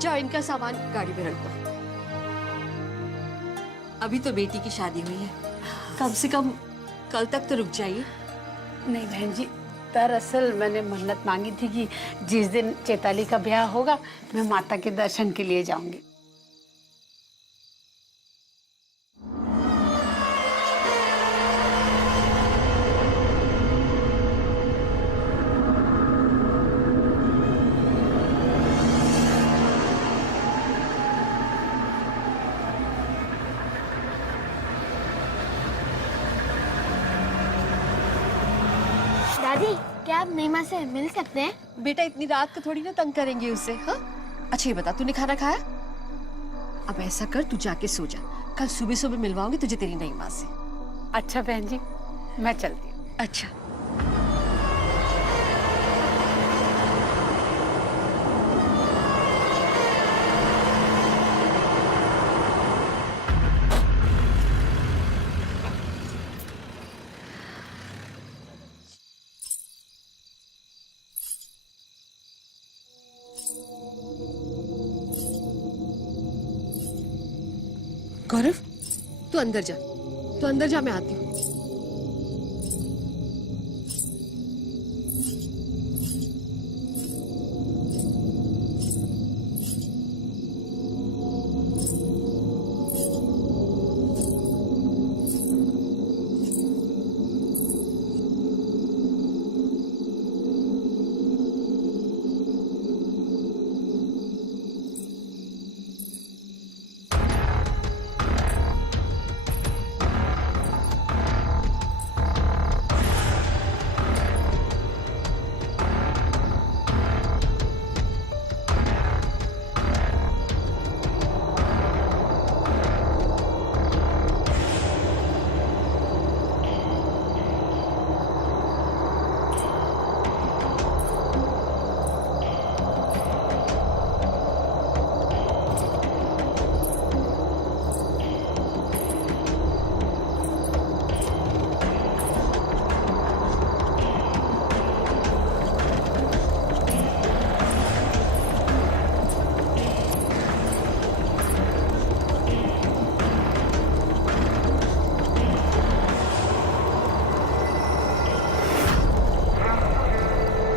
जाओ इनका सामान गाड़ी में रख दो। अभी तो बेटी की शादी हुई है, कम से कम कल तक तो रुक जाइए। नहीं बहन जी, दरअसल मैंने मन्नत मांगी थी कि जिस दिन चैताली का ब्याह होगा मैं माता के दर्शन के लिए जाऊंगी। दादी, क्या आप नीमा से मिल सकते हैं? बेटा इतनी रात को थोड़ी ना तंग करेंगे उससे। हाँ अच्छा ये बता, तूने खाना खाया? अब ऐसा कर, तू जाके सो जा, कल सुबह सुबह मिलवाऊंगी तुझे तेरी नई माँ से। अच्छा बहन जी, मैं चलती हूँ। अच्छा। गौरव, तू अंदर जा, तू अंदर जा, मैं आती हूँ।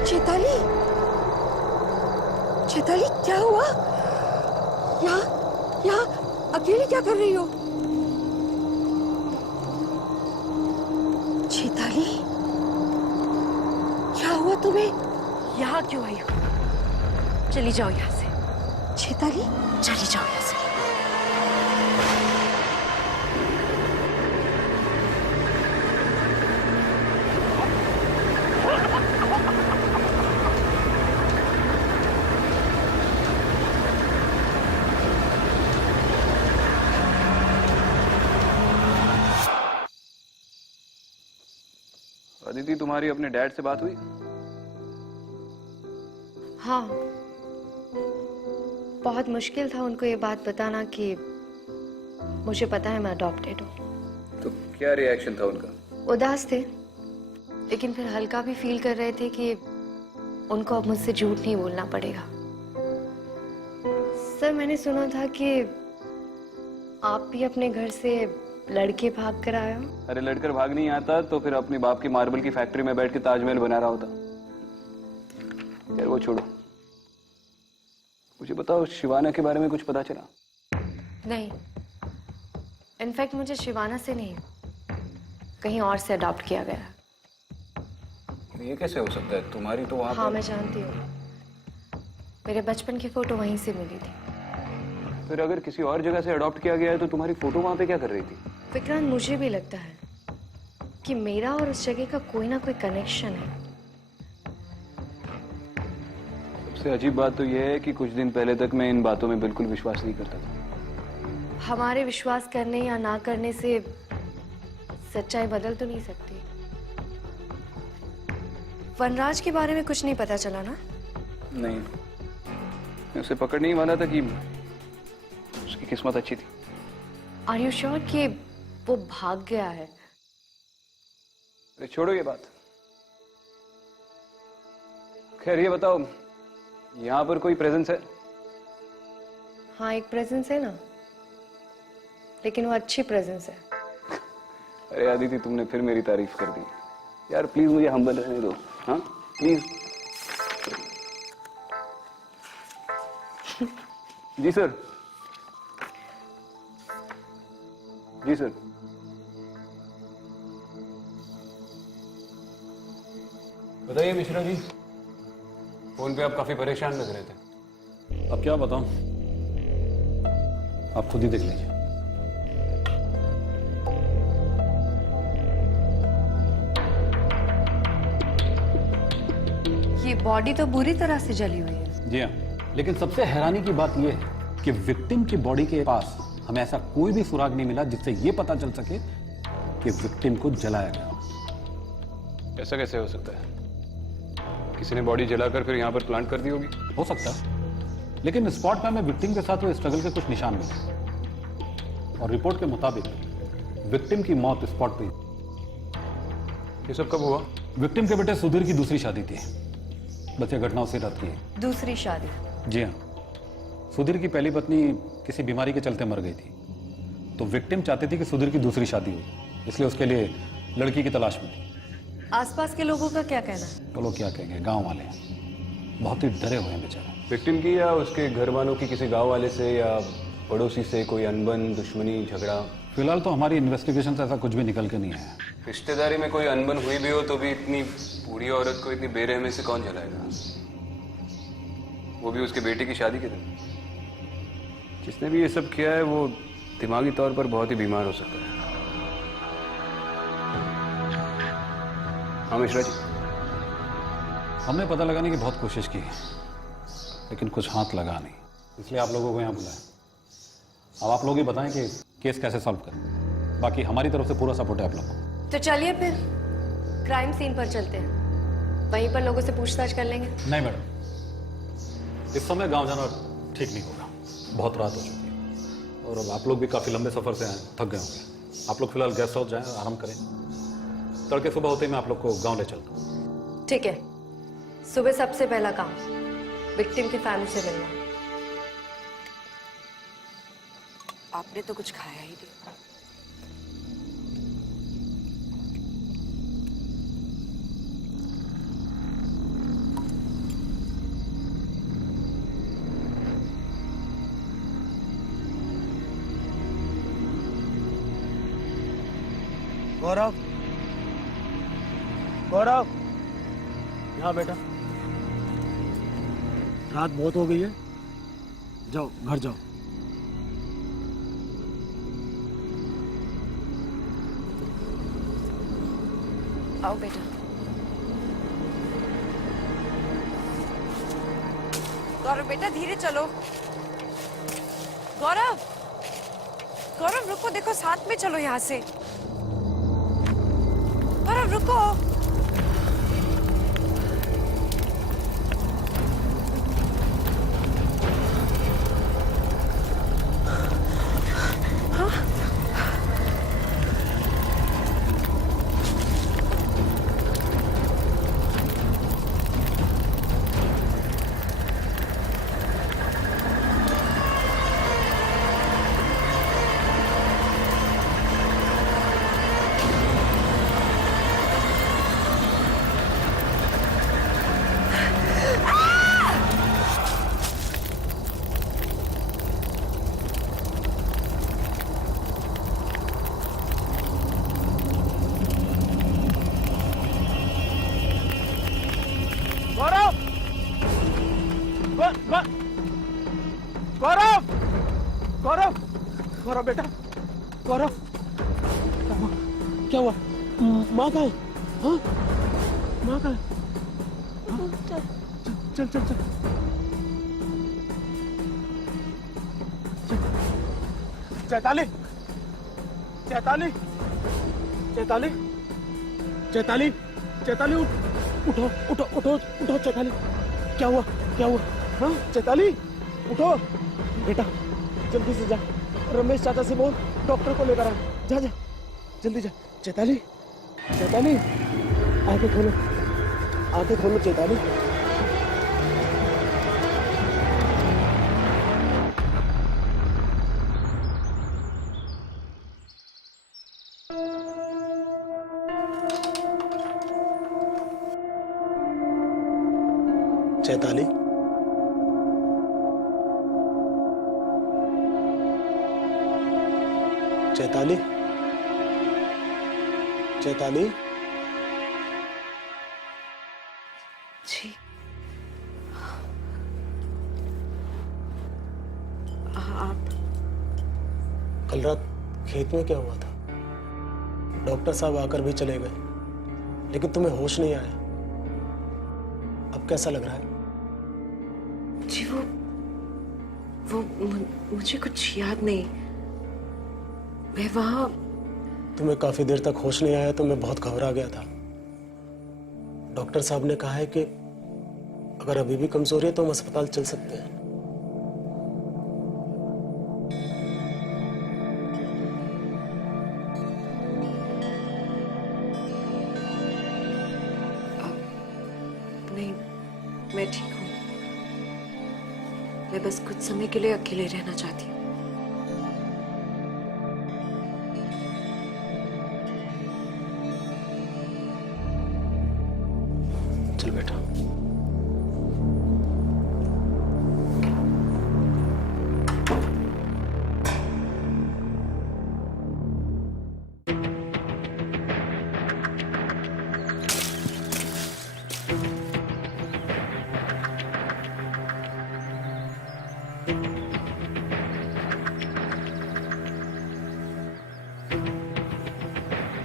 चैताली, चैताली क्या हुआ? यहाँ अकेले क्या कर रही हो? चैताली, क्या हुआ तुम्हें? यहाँ क्यों आई हो? चली जाओ यहाँ से। चैताली, चली जाओ यहाँ से। अदिति, तुम्हारी अपने डैड से बात हुई? हाँ, बहुत मुश्किल था उनको ये बात बताना कि मुझे पता है मैं अडॉप्टेड हूँ। तो क्या रिएक्शन था उनका? उदास थे, लेकिन फिर हल्का भी फील कर रहे थे कि उनको अब मुझसे झूठ नहीं बोलना पड़ेगा। सर, मैंने सुना था कि आप भी अपने घर से लड़के भाग कर आए हो। अरे लड़कर भाग नहीं आता तो फिर अपने बाप की मार्बल की फैक्ट्री में बैठ के ताजमहल बना रहा होता। यार वो छोड़ो, मुझे बताओ शिवाना के बारे में कुछ पता चला? नहीं, इनफैक्ट मुझे शिवाना से नहीं, कहीं और से अडॉप्ट किया गया। ये कैसे हो सकता है? तुम्हारी तो वहाँ हाँ मैं जानती हूँ, मेरे बचपन की फोटो वहीं से मिली थी। फिर अगर किसी और जगह से अडॉप्ट किया गया है तो तुम्हारी फोटो वहाँ पे क्या कर रही थी? विक्रांत, मुझे भी लगता है कि मेरा और उस जगह का कोई ना कोई कनेक्शन है। सबसे अजीब बात तो यह है कि कुछ दिन पहले तक मैं इन बातों में बिल्कुल विश्वास नहीं करता था। हमारे विश्वास करने या ना करने से सच्चाई बदल तो नहीं सकती। वनराज के बारे में कुछ नहीं पता चला ना? नहीं, मैं उसे पकड़ने ही वाला था कि उसकी किस्मत अच्छी थी। आर यू श्योर कि वो भाग गया है? अरे छोड़ो ये बात। खैर ये बताओ, यहाँ पर कोई प्रेजेंस है? हाँ, एक प्रेजेंस है ना, लेकिन वो अच्छी प्रेजेंस है। अरे आदिति, तुमने फिर मेरी तारीफ कर दी यार। प्लीज मुझे हम्बल रहने दो, हाँ प्लीज। जी सर। जी सर। बताइए मिश्रा जी, फोन पे आप काफी परेशान लग रहे थे। अब क्या बताऊं, आप खुद ही देख लीजिए। ये बॉडी तो बुरी तरह से जली हुई है। जी हाँ, लेकिन सबसे हैरानी की बात यह है कि विक्टिम की बॉडी के पास हमें ऐसा कोई भी सुराग नहीं मिला जिससे यह पता चल सके कि विक्टिम को जलाया गया। ऐसा कैसे हो सकता है? किसी ने बॉडी जलाकर फिर यहाँ पर प्लांट कर दी होगी। हो सकता है, लेकिन स्पॉट पे हमें विक्टिम के साथ हुए स्ट्रगल के कुछ निशान मिले और रिपोर्ट के मुताबिक विक्टिम की मौत स्पॉट पे। ये सब कब हुआ? विक्टिम के बेटे सुधीर की दूसरी शादी थी। बस ये घटना उसी रात की है। दूसरी शादी? जी हाँ, सुधीर की पहली पत्नी किसी बीमारी के चलते मर गई थी, तो विक्टिम चाहती थी कि सुधीर की दूसरी शादी हो, इसलिए उसके लिए लड़की की तलाश में थी। आसपास के लोगों का क्या कहना है? तो लोग क्या कहेंगे, गांव वाले बहुत ही डरे हुए हैं बेचारे। विक्टिम की या उसके घर वालों की किसी गांव वाले से या पड़ोसी से कोई अनबन, दुश्मनी, झगड़ा? फिलहाल तो हमारी इन्वेस्टिगेशन से ऐसा कुछ भी निकल के नहीं आया। रिश्तेदारी में कोई अनबन हुई भी हो तो भी इतनी बूढ़ी औरत को इतनी बेरहमी से कौन जलाएगा, वो भी उसके बेटे की शादी के दिन? जिसने भी ये सब किया है वो दिमागी तौर पर बहुत ही बीमार हो सकता है। हाँ मिश्रा जी। हमने पता लगाने की बहुत कोशिश की, लेकिन कुछ हाथ लगा नहीं, इसलिए आप लोगों को यहाँ बुलाया। अब आप लोग ही बताएं कि केस कैसे सॉल्व करें। बाकी हमारी तरफ से पूरा सपोर्ट है आप लोगों को। तो चलिए फिर क्राइम सीन पर चलते हैं, वहीं पर लोगों से पूछताछ कर लेंगे। नहीं मैडम, इस समय गांव जाना ठीक नहीं होगा, बहुत रात हो चुकी है और अब आप लोग भी काफी लंबे सफर से आए, थक गए होंगे। आप लोग फिलहाल गेस्ट हाउस जाएं, आराम करें। तड़के सुबह होते ही मैं आप लोग को गांव ले चलता हूँ। ठीक है, सुबह सबसे पहला काम विक्टिम की फैमिली से मिलना। आपने तो कुछ खाया ही नहीं। गौरव, गौरव, यहाँ बेटा। रात बहुत हो गई है, जाओ घर जाओ। आओ बेटा। गौरव बेटा धीरे चलो। गौरव, गौरव रुको, देखो साथ में चलो यहाँ से। गौरव रुको। गौरव, गौरव, गौरव, गौरव बेटा, गौरव, क्या हुआ? माँ कहाँ है? हाँ? माँ कहाँ है? हाँ? चल चल चल चैताली, चैताली, चैताली, चैताली, चैताली, उठो उठो उठो उठो चैताली। क्या हुआ, क्या हुआ? हाँ चैताली, उठो बेटा, जल्दी से जा, रमेश चाचा से बोल डॉक्टर को लेकर आ। जा जा जल्दी जा। चैताली, चैताली, आंखें खोलो, आंखें खोलो चैताली। चैताली, चैताली, चैताली। जी आप कल रात खेत में क्या हुआ था? डॉक्टर साहब आकर भी चले गए, लेकिन तुम्हें होश नहीं आया। अब कैसा लग रहा है? जी मुझे कुछ याद नहीं। मैं वहाँ तुम्हें काफी देर तक होश नहीं आया तो मैं बहुत घबरा गया था। डॉक्टर साहब ने कहा है कि अगर अभी भी कमजोरी है तो हम अस्पताल चल सकते हैं। नहीं, मैं ठीक हूँ। मैं बस कुछ समय के लिए अकेले रहना चाहती हूँ। चल बेटा।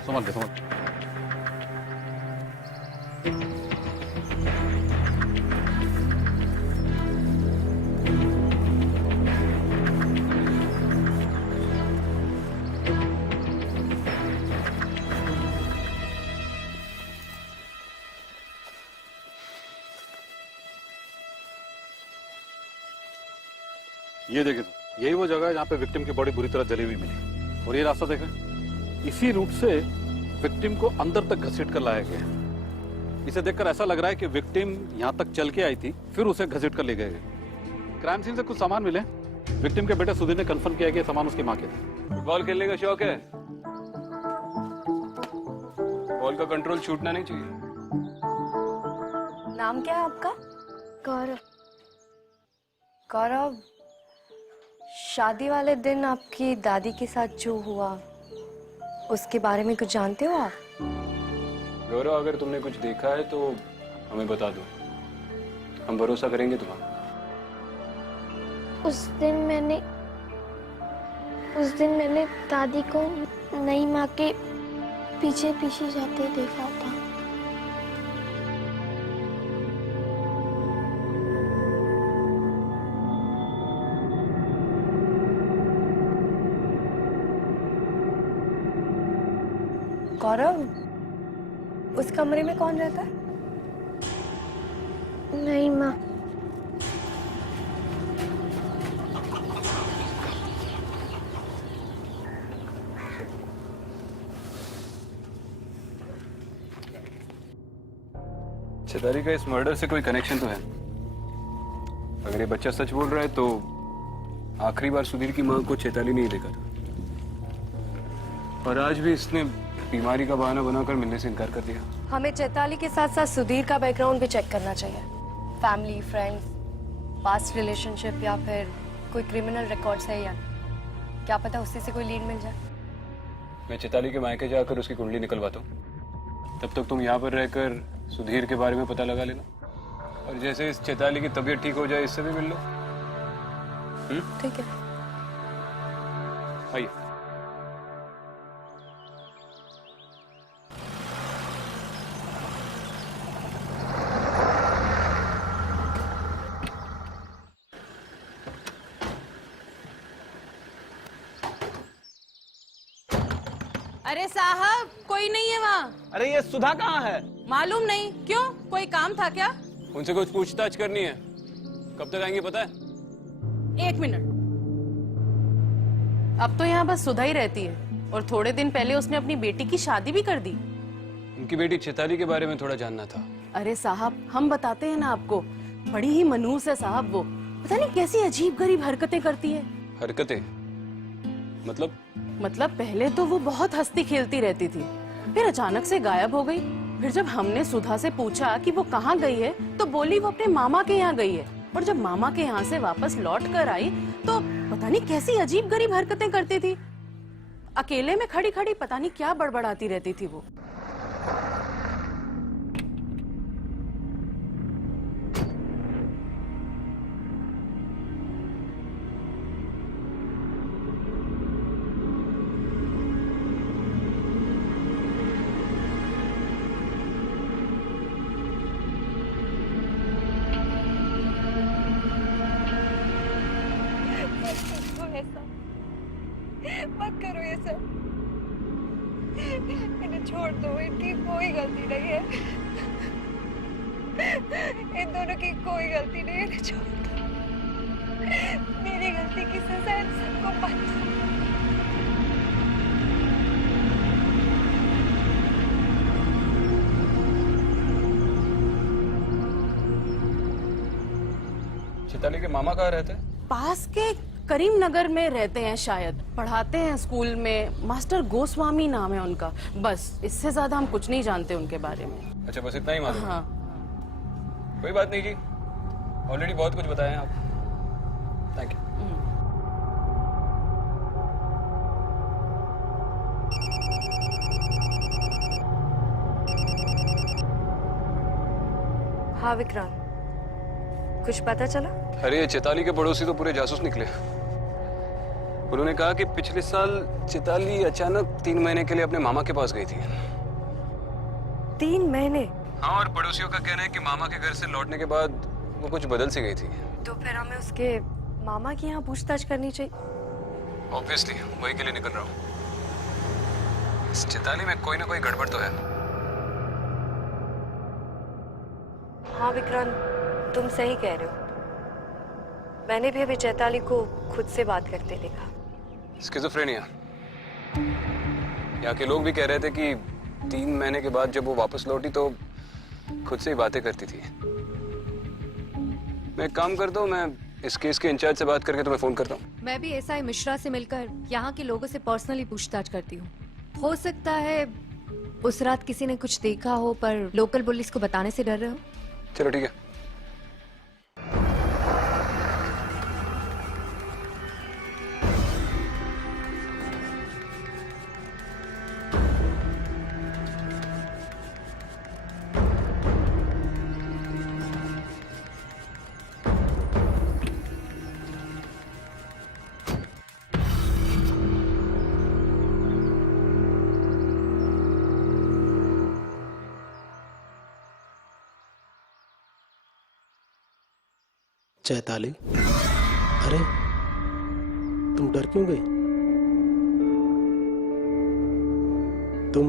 समझ गया, समझ। ये देखें, यही वो जगह है जहाँ पे विक्टिम की बॉडी बुरी तरह जली हुई मिली। और ये रास्ता देखें, इसी रूट से विक्टिम को अंदर तक घसीट कर लाया गया है। इसे देखकर ऐसा लग रहा है कि विक्टिम यहाँ तक चल के आई थी, फिर उसे घसीट कर ले गए। क्राइम सीन से कुछ सामान मिले। विक्टिम के बेटे सुधीर ने कंफर्म किया कि ये सामान उसकी माँ के थे। बॉल खेलने का शौक है? बॉल का कंट्रोल छूटना नहीं चाहिए। नाम क्या है आपका? गौरव। गौरव, शादी वाले दिन आपकी दादी के साथ जो हुआ उसके बारे में कुछ जानते हो आप? गौरव, अगर तुमने कुछ देखा है तो हमें बता दो, हम भरोसा करेंगे तुम्हारा। उस दिन मैंने दादी को नई माँ के पीछे पीछे जाते देखा था। गौरव, उस कमरे में कौन रहता है? नई माँ। चैताली का इस मर्डर से कोई कनेक्शन तो है। अगर ये बच्चा सच बोल रहा है तो आखिरी बार सुधीर की माँ को चैताली नहीं देखा था, और आज भी इसने बीमारी का बहाना बनाकर मिलने से इनकार कर दिया। हमें चैताली के साथ साथ सुधीर का बैकग्राउंड भी चेक करना चाहिए। फैमिली, फ्रेंड्स, पास्ट रिलेशनशिप या फिर कोई क्रिमिनल रिकॉर्ड्स है या क्या पता उससे से कोई लीड मिल जाए। मैं चैताली के मायके जाकर उसकी कुंडली निकलवाता हूँ, तब तक तुम यहाँ पर रहकर सुधीर के बारे में पता लगा लेना, और जैसे इस चैताली की तबीयत ठीक हो जाए इससे भी मिल लो। ठीक है। आइए। अरे साहब, कोई नहीं है वहाँ। अरे ये सुधा कहाँ है? मालूम नहीं। क्यों, कोई काम था क्या? उनसे कुछ पूछताछ करनी है। कब तक आएंगे पता है? 1 मिनट। अब तो यहाँ बस सुधा ही रहती है, और थोड़े दिन पहले उसने अपनी बेटी की शादी भी कर दी। उनकी बेटी चैताली के बारे में थोड़ा जानना था। अरे साहब, हम बताते हैं ना आपको, बड़ी ही मनहूस है साहब वो। पता नहीं कैसी अजीब गरीब हरकतें करती है। हरकतें? मतलब पहले तो वो बहुत हंसती खेलती रहती थी, फिर अचानक से गायब हो गई। फिर जब हमने सुधा से पूछा कि वो कहाँ गई है तो बोली वो अपने मामा के यहाँ गई है। और जब मामा के यहाँ से वापस लौट कर आई तो पता नहीं कैसी अजीब गरीब हरकतें करती थी। अकेले में खड़ी खड़ी पता नहीं क्या बड़बड़ाती रहती थी वो। मत करो ये सब, इन्हें छोड़ दो, इनकी कोई गलती नहीं है, इन दोनों की कोई गलती नहीं है, इन्हें छोड़ दो। मेरी गलती की सजा इन सबको मत दो। चैताली के मामा कहाँ रहते हैं? पास के करीम नगर में रहते हैं शायद, पढ़ाते हैं स्कूल में, मास्टर गोस्वामी नाम है उनका। बस इससे ज्यादा हम कुछ नहीं जानते उनके बारे में। अच्छा, बस इतना ही मालूम है? हाँ। कोई बात नहीं जी, ऑलरेडी बहुत कुछ बताए हैं आप। Thank you. हाँ विक्रांत, कुछ पता चला? अरे चैताली के पड़ोसी तो पूरे जासूस निकले। उन्होंने कहा कि पिछले साल चैताली अचानक 3 महीने के लिए अपने मामा के पास गई थी। 3 महीने? हाँ, और पड़ोसियों का कहना है कि मामा के घर से लौटने के बाद वो कुछ बदल सी गई थी। तो फिर हमें उसके मामा की यहाँ पूछताछ करनी चाहिए। ऑब्वियसली वही के लिए निकल रहा हूँ। इस चैताली में कोई ना कोई गड़बड़ तो है। हाँ विक्रांत, तुम सही कह रहे हो। मैंने भी अभी चैताली को खुद से बात करते देखा। स्किज़ोफ्रेनिया। यहाँ के लोग भी कह रहे थे कि 3 महीने के बाद जब वो वापस लौटी तो खुद से ही बातें करती थी। मैं एक काम करता हूँ, मैं इस केस के इंचार्ज से बात करके तुम्हें फोन करता हूँ। मैं भी एसआई मिश्रा से मिलकर यहाँ के लोगों से पर्सनली पूछताछ करती हूँ। हो सकता है उस रात किसी ने कुछ देखा हो पर लोकल पुलिस को बताने से डर रहे हो। चलो ठीक है। चैताली, अरे तुम डर क्यों गई? तुम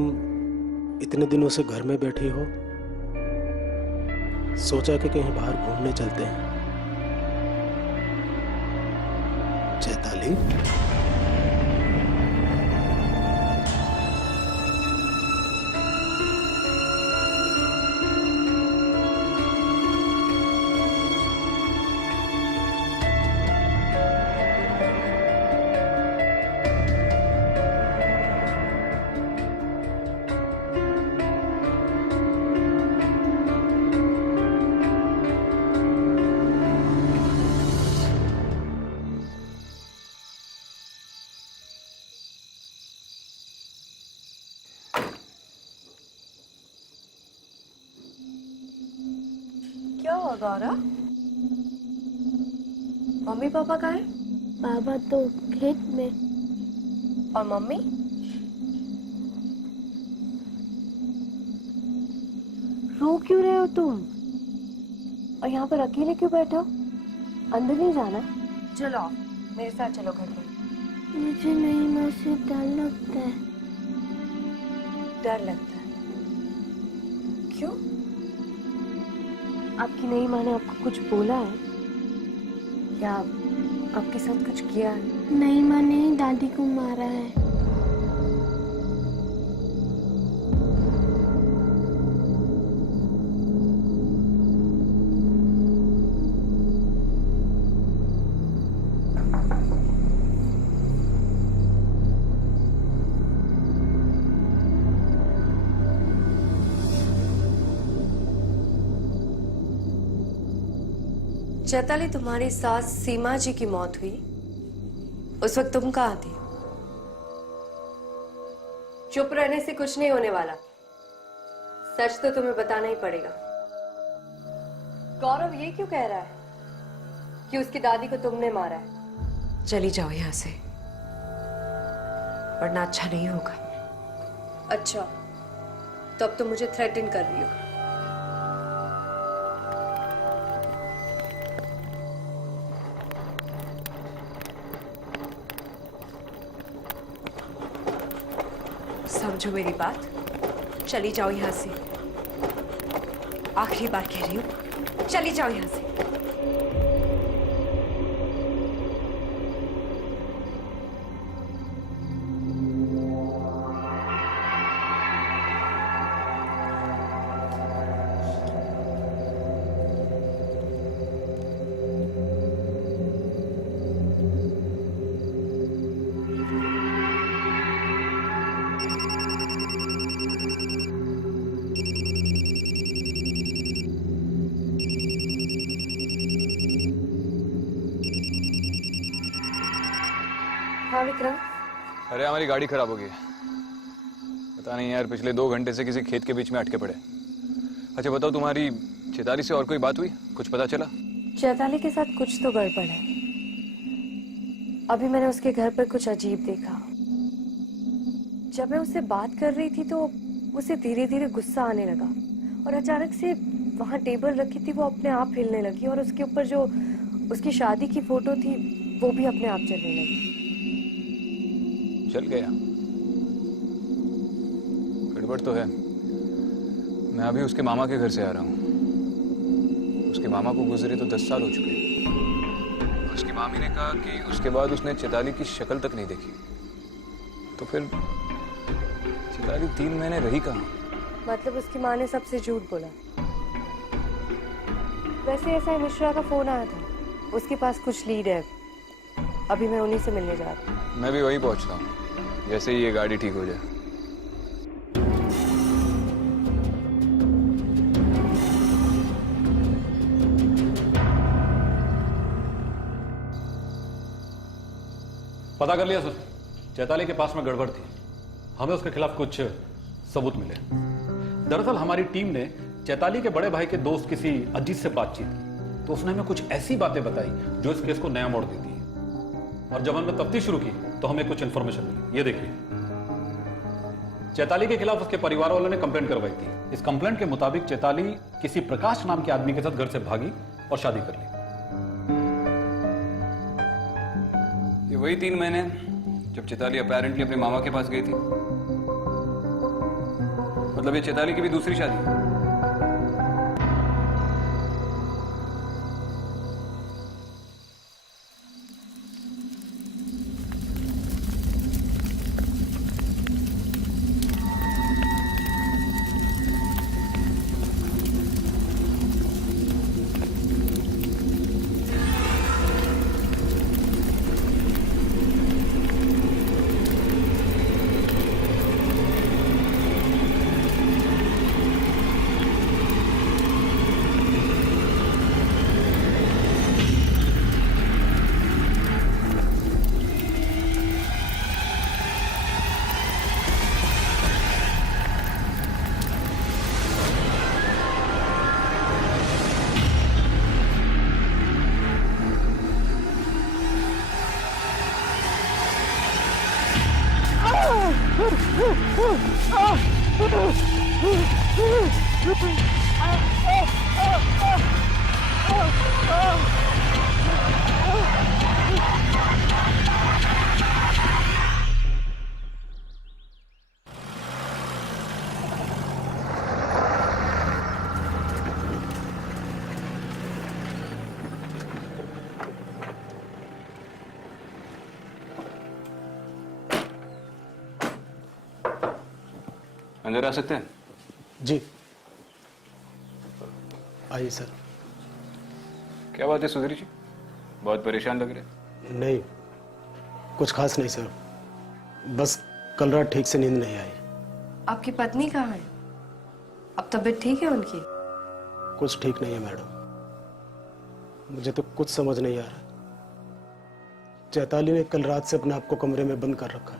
इतने दिनों से घर में बैठी हो, सोचा कि कहीं बाहर घूमने चलते हैं। चैताली, क्या हुआ गौरा? मम्मी पापा कहाँ है? बाबा तो खेत में। और मम्मी? रो क्यों रहे हो तुम? और यहाँ पर अकेले क्यों बैठे हो? अंदर नहीं जाना? चलो मेरे साथ चलो घर में। मुझे नहीं माँ से डर लगता है। डर लगता है? क्यों? आपकी नई माँ ने आपको कुछ बोला है या आपके साथ कुछ किया है? नई माँ ने ही दादी को मारा है। चैताली, तुम्हारी सास सीमा जी की मौत हुई, उस वक्त तुम कहाँ थी? चुप रहने से कुछ नहीं होने वाला, सच तो तुम्हें बताना ही पड़ेगा। गौरव ये क्यों कह रहा है कि उसकी दादी को तुमने मारा है? चली जाओ यहां से, वरना अच्छा नहीं होगा। अच्छा, तो अब तुम मुझे थ्रेटन कर रही हो। समझो मेरी बात, चली जाओ यहां से। आखिरी बार कह रही हूं, चली जाओ यहां से। हाँ विक्रम। अरे हमारी गाड़ी खराब हो गई है। पता नहीं यार, पिछले 2 घंटे से किसी खेत के बीच में अटके पड़े। अच्छा बताओ, तुम्हारी चैताली से और कोई बात हुई? कुछ पता चला? चैताली के साथ कुछ तो गड़बड़ है। अभी मैंने उसके घर पर कुछ अजीब देखा। जब मैं उससे बात कर रही थी तो उसे धीरे धीरे गुस्सा आने लगा और अचानक से वहां टेबल रखी थी वो अपने आप हिलने लगी और उसके ऊपर जो उसकी शादी की फोटो थी वो भी अपने आप चलने लगी। चल गया? गड़बड़ तो है। मैं अभी उसके मामा के घर से आ रहा हूँ। उसके मामा को गुजरे तो 10 साल हो चुके हैं। उसकी मामी ने कहा कि उसके बाद उसने चैताली की शक्ल तक नहीं देखी। तो फिर चैताली 3 महीने रही कहाँ? मतलब उसकी माँ ने सबसे झूठ बोला। वैसे ऐसा मिश्रा का फोन आया था, उसके पास कुछ लीड है। अभी मैं उन्हीं से मिलने जा रही हूँ। मैं भी वही पहुंचता हूँ जैसे ही ये गाड़ी ठीक हो जाए। पता कर लिया सर, चैताली के पास में गड़बड़ थी। हमें उसके खिलाफ कुछ सबूत मिले। दरअसल हमारी टीम ने चैताली के बड़े भाई के दोस्त किसी अजीत से बातचीत की, तो उसने हमें कुछ ऐसी बातें बताई जो इस केस को नया मोड़ देती है। और जब हमने तफ्तीश शुरू की तो हमें कुछ इंफॉर्मेशन मिली। ये देखिए, चैताली के खिलाफ उसके परिवार वालों ने कंप्लेंट करवाई थी। इस कंप्लेंट के मुताबिक चैताली किसी प्रकाश नाम के आदमी के साथ घर से भागी और शादी कर ली। ये वही 3 महीने जब चैताली अपैरेंटली अपने मामा के पास गई थी। मतलब ये चैताली की भी दूसरी शादी। अंदर आ सकते हैं? जी आइए सर। क्या बात है सुधीर जी, बहुत परेशान लग रहे। नहीं, कुछ खास नहीं सर, बस कल रात ठीक से नींद नहीं आई। आपकी पत्नी कहाँ है? अब तबीयत ठीक है उनकी? कुछ ठीक नहीं है मैडम। मुझे तो कुछ समझ नहीं आ रहा। चैताली ने कल रात से अपने आप को कमरे में बंद कर रखा,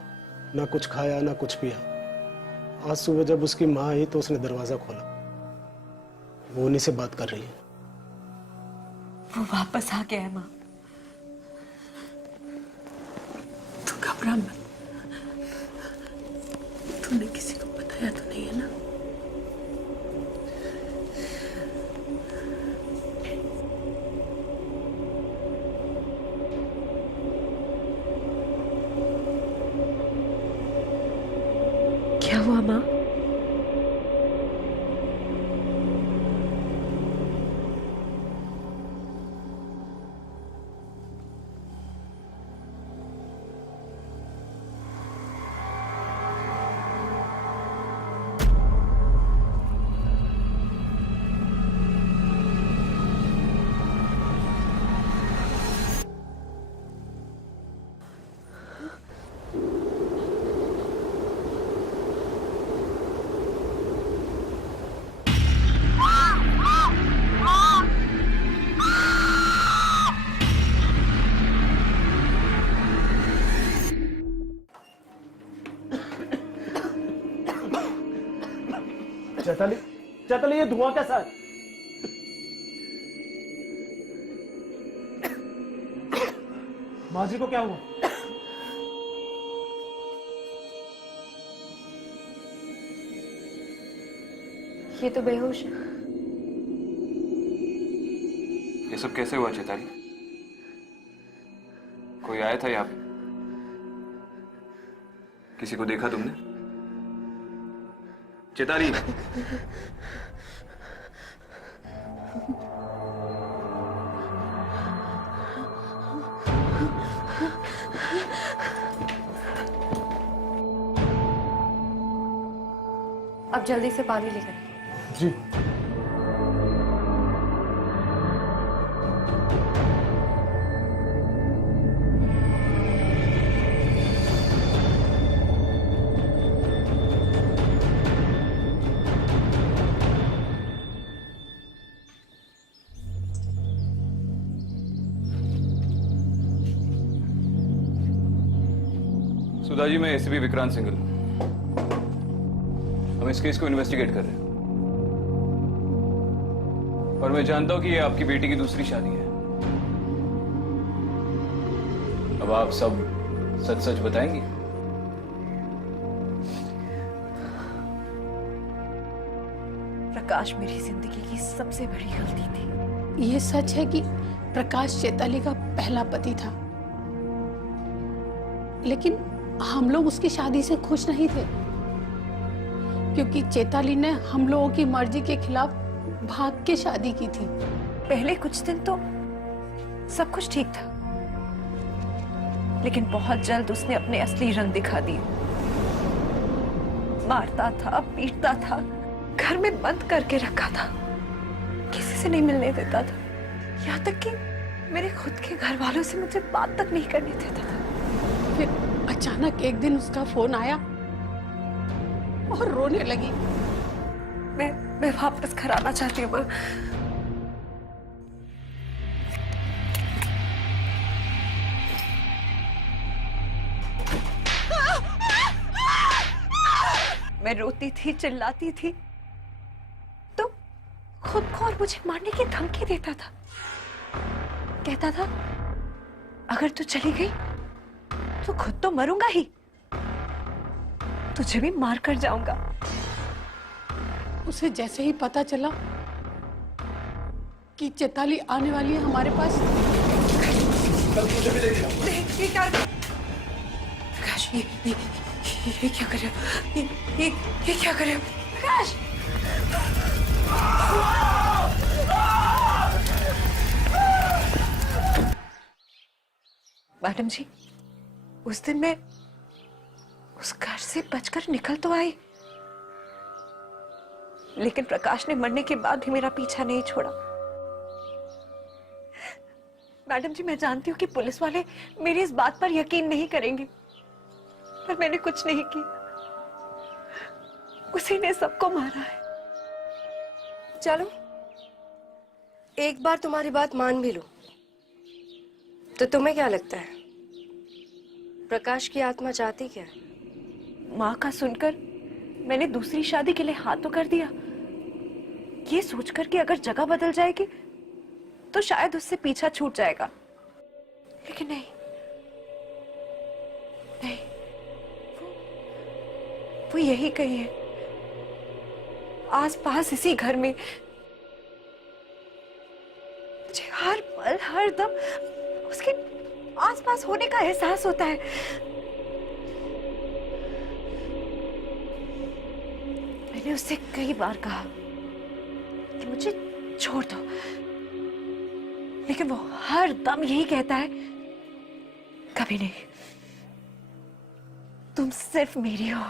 ना कुछ खाया ना कुछ पिया। आज सुबह जब उसकी माँ आई तो उसने दरवाजा खोला, वो उन्हीं से बात कर रही है। वो वापस आ गया है माँ। तू घबरा मत। तूने किसी को बताया तो नहीं है ना? क्या हुआ माँ? चैताली, चैताली, ये धुआं कैसा है? माँ जी को क्या हुआ? ये तो बेहोश है। ये सब कैसे हुआ चैताली? कोई आया था यहाँ पे? किसी को देखा तुमने? चैताली, अब जल्दी से पानी लेकर आइए। जी। सुधा जी, मैं एसीपी विक्रांत सिंघल। हम इस केस को इन्वेस्टिगेट कर रहे हैं और मैं जानता हूं कि ये आपकी बेटी की दूसरी शादी है। अब आप सब सच सच बताएंगी? प्रकाश मेरी जिंदगी की सबसे बड़ी गलती थी। ये सच है कि प्रकाश चैताली का पहला पति था, लेकिन हम लोग उसकी शादी से खुश नहीं थे क्योंकि चैताली ने हम लोगों की मर्जी के खिलाफ भाग के शादी की थी। पहले कुछ दिन तो सब कुछ ठीक था, लेकिन बहुत जल्द उसने अपने असली रंग दिखा दिए। मारता था, पीटता था, घर में बंद करके रखा था, किसी से नहीं मिलने देता था, यहाँ तक कि मेरे खुद के घर वालों से मुझे बात तक नहीं करने देता था। फिर अचानक एक दिन उसका फोन आया और रोने लगी। मैं वापस घर आना चाहती हूँ। मैं रोती थी, चिल्लाती थी, तो खुद को और मुझे मारने की धमकी देता था। कहता था अगर तू चली गई तो खुद तो मरूंगा ही, तुझे भी मार कर जाऊंगा। उसे जैसे ही पता चला कि चैताली आने वाली है हमारे पास, प्रकाश, ये क्या कर रहे हो? ये क्या कर रहे हो प्रकाश? मैडम जी, उस दिन मैं उस घर से बचकर निकल तो आई, लेकिन प्रकाश ने मरने के बाद भी मेरा पीछा नहीं छोड़ा। मैडम जी, मैं जानती हूँ कि पुलिस वाले मेरी इस बात पर यकीन नहीं करेंगे, पर मैंने कुछ नहीं किया, उसी ने सबको मारा है। चलो, एक बार तुम्हारी बात मान भी लो, तो तुम्हें क्या लगता है प्रकाश की आत्मा चाहती क्या है? माँ का सुनकर मैंने दूसरी शादी के लिए हाँ तो कर दिया, ये सोचकर कि अगर जगह बदल जाएगी तो शायद उससे पीछा छूट जाएगा। लेकिन नहीं नहीं, वो यही कही है, आस पास इसी घर में मुझे हर पल हर दम उसके आस पास होने का एहसास होता है। मैंने उससे कई बार कहा कि मुझे छोड़ दो, लेकिन वो हर दम यही कहता है, कभी नहीं, तुम सिर्फ मेरी हो।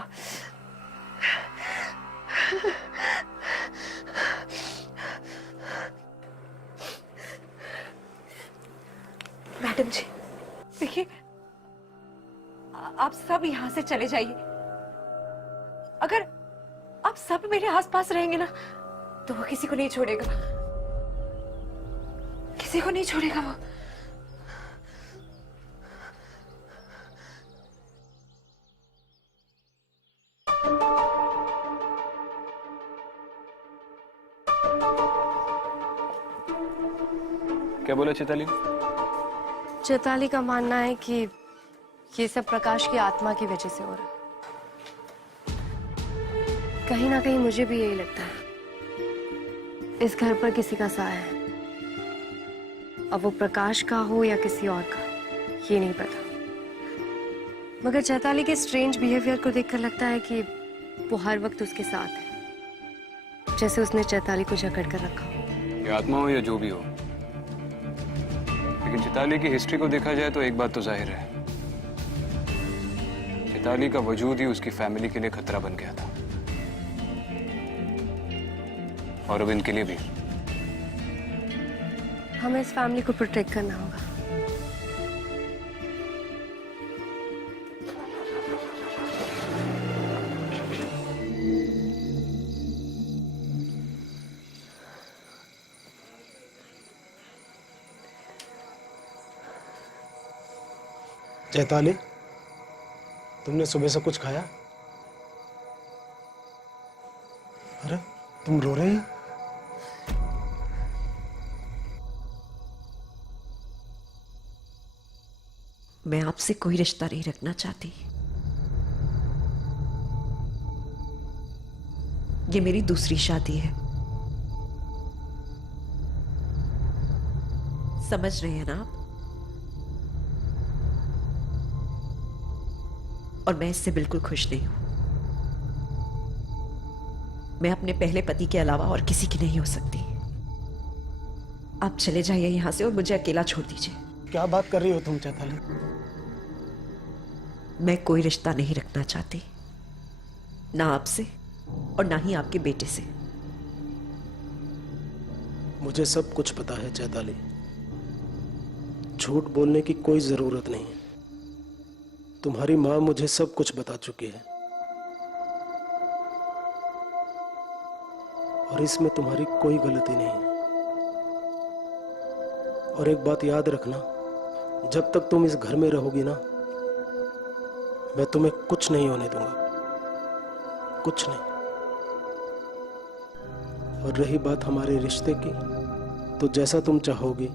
मैडम जी देखिए, आप सब यहां से चले जाइए। अगर आप सब मेरे आसपास रहेंगे ना तो वो किसी को नहीं छोड़ेगा, किसी को नहीं छोड़ेगा वो। क्या बोला चैताली? चैताली का मानना है कि ये सब प्रकाश की आत्मा की वजह से हो रहा है। कहीं ना कहीं मुझे भी यही लगता है, इस घर पर किसी का साया है। अब वो प्रकाश का हो या किसी और का, ये नहीं पता। मगर चैताली के स्ट्रेंज बिहेवियर को देखकर लगता है कि वो हर वक्त उसके साथ है, जैसे उसने चैताली को जकड़ कर रखा हो। ये आत्मा हो या जो भी हो, लेकिन चैताली की हिस्ट्री को देखा जाए तो एक बात तो जाहिर है, चैताली का वजूद ही उसकी फैमिली के लिए खतरा बन गया था, और अब इनके लिए भी। हमें इस फैमिली को प्रोटेक्ट करना होगा। चैताली, तुमने सुबह से कुछ खाया? अरे तुम रो रही हो? मैं आपसे कोई रिश्ता नहीं रखना चाहती। ये मेरी दूसरी शादी है, समझ रहे हैं ना आप? और मैं इससे बिल्कुल खुश नहीं हूं। मैं अपने पहले पति के अलावा और किसी की नहीं हो सकती। आप चले जाइए यहां से और मुझे अकेला छोड़ दीजिए। क्या बात कर रही हो तुम चैताली? मैं कोई रिश्ता नहीं रखना चाहती, ना आपसे और ना ही आपके बेटे से। मुझे सब कुछ पता है चैताली, झूठ बोलने की कोई जरूरत नहीं है। तुम्हारी माँ मुझे सब कुछ बता चुकी है, और इसमें तुम्हारी कोई गलती नहीं है। और एक बात याद रखना, जब तक तुम इस घर में रहोगी ना, मैं तुम्हें कुछ नहीं होने दूंगा, कुछ नहीं। और रही बात हमारे रिश्ते की, तो जैसा तुम चाहोगी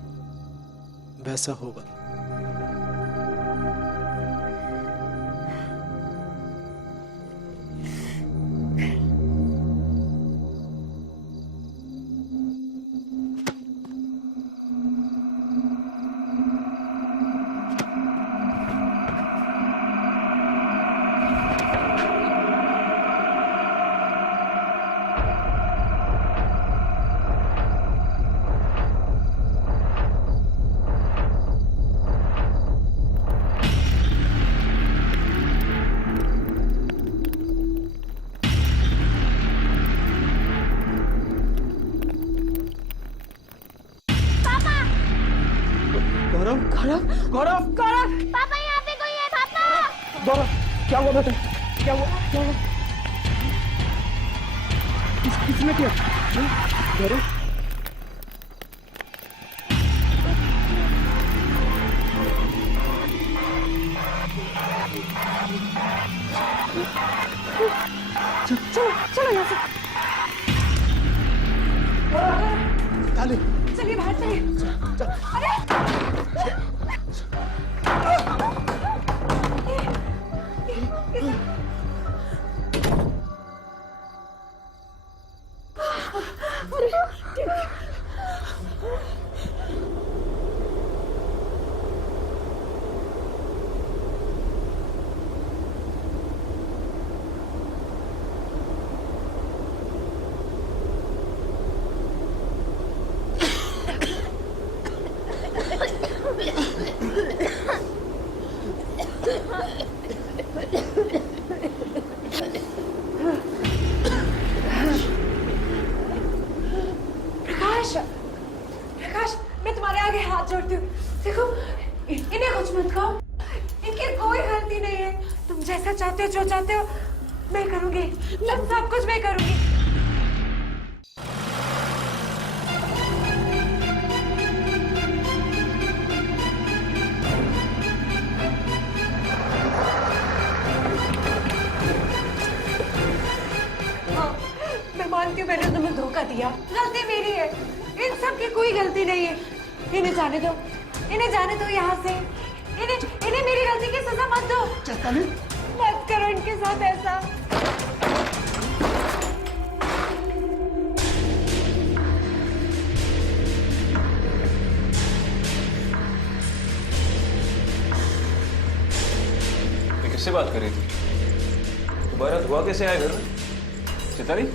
वैसा होगा। गौरव, गौरव, गौरव, गौरव, पापा यहाँ पे कोई है पापा। गौरव, क्या हुआ बेटा? क्या हुआ? क्या हुआ? किसने किया? गौरव, हाथ जोड़ती हूँ। देखो इन्हें कुछ मत कहो, इनकी कोई गलती नहीं है। तुम जैसा चाहते हो, जो चाहते हो मैं करूंगी, सब कुछ मैं करूंगी। मैं मानती हूँ मैंने तुम्हें धोखा दिया, गलती मेरी है। इन सब की कोई गलती नहीं है। इन्हें जाने दो, इन्हें जाने दो यहाँ से। इन्हें मेरी गलती की सजा मत दो। चैताली, मत करो इनके साथ ऐसा। ये किससे बात कर रही थी? दोबारा धुआं कैसे आया घर में? चैताली?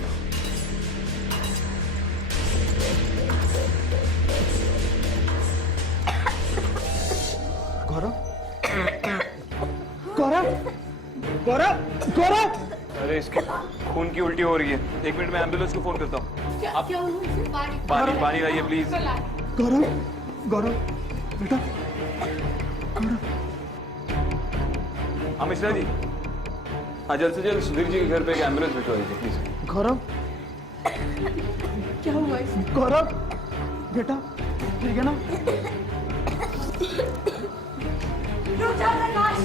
गौरव, गौरव, गौरव, गौरव। अरे इसके खून की उल्टी हो रही है। 1 मिनट में एम्बुलेंस को फोन करता हूँ। आप पानी लाइए प्लीज। गौरव, गौरव, बेटा, हाँ मिश्रा जी, हाँ जल्द से जल्द सुधीर जी के घर पे एक एम्बुलेंस भिजवा दीजिए प्लीज। गौरव, क्या हुआ इसे? गौरव, बेटा, ठीक है ना? रुक जा प्रकाश,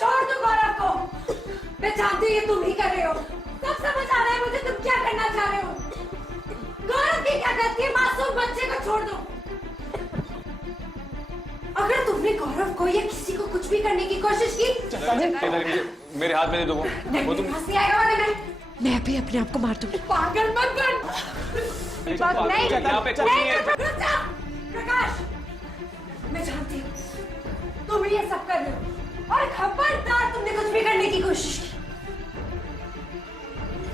छोड़ दो गौरव को। मैं जानती हूँ ये तुम ही कर रहे हो। सब समझ आ रहा है मुझे तुम क्या करना चाह रहे हो। गौरव की क्या गलती है? मासूम बच्चे को छोड़ दो। अगर तुमने गौरव को या किसी को कुछ भी करने की कोशिश की, मेरे हाथ में दे दो वो तुम। हंसी आएगा वाले में। मैं भी अपने आप को मार दूंगी। पागल मत बन। नहीं, यहाँ पे कोई नहीं है। रुक जा प्रकाश, मैं जानती हूँ तुम ये सब कर रहे हो और खबरदार तुमने कुछ भी करने की कोशिश की।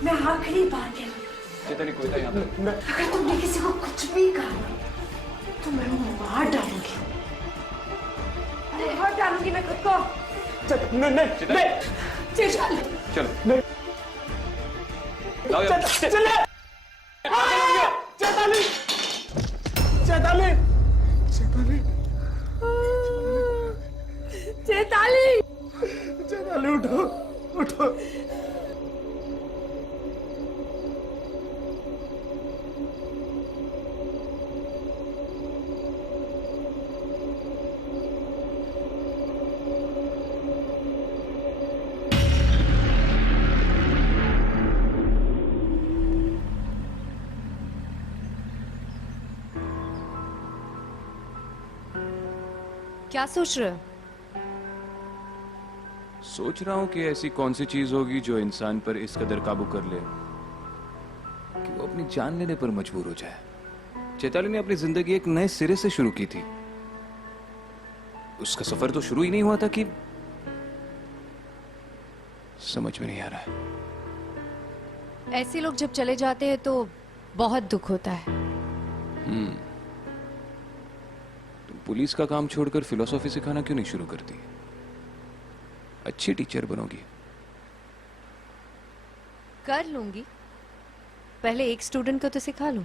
मैं आखिरी बार कह रही हूँ, चैताली कोई था यहाँ पे? अगर तुमने किसी को कुछ भी कहा तो मैं उन्हें मार डालूंगी। मार डालूंगी मैं खुद को। नहीं, चलो लाओ यार। चैताली, चैताली, चैताली, चैताली, चैताली, उठो, उठो। क्या सोच रहे हो? सोच रहा हूँ कि ऐसी कौन सी चीज होगी जो इंसान पर इस कदर काबू कर ले कि वो अपनी जान लेने पर मजबूर हो जाए। चैताली ने अपनी जिंदगी एक नए सिरे से शुरू की थी। उसका सफर तो शुरू ही नहीं हुआ था कि समझ में नहीं आ रहा है। ऐसे लोग जब चले जाते हैं तो बहुत दुख होता है। तुम पुलिस का काम छोड़कर फिलोसॉफी सिखाना क्यों नहीं शुरू करती? अच्छी टीचर बनोगी। कर लूंगी, पहले एक स्टूडेंट को तो सिखा लूं।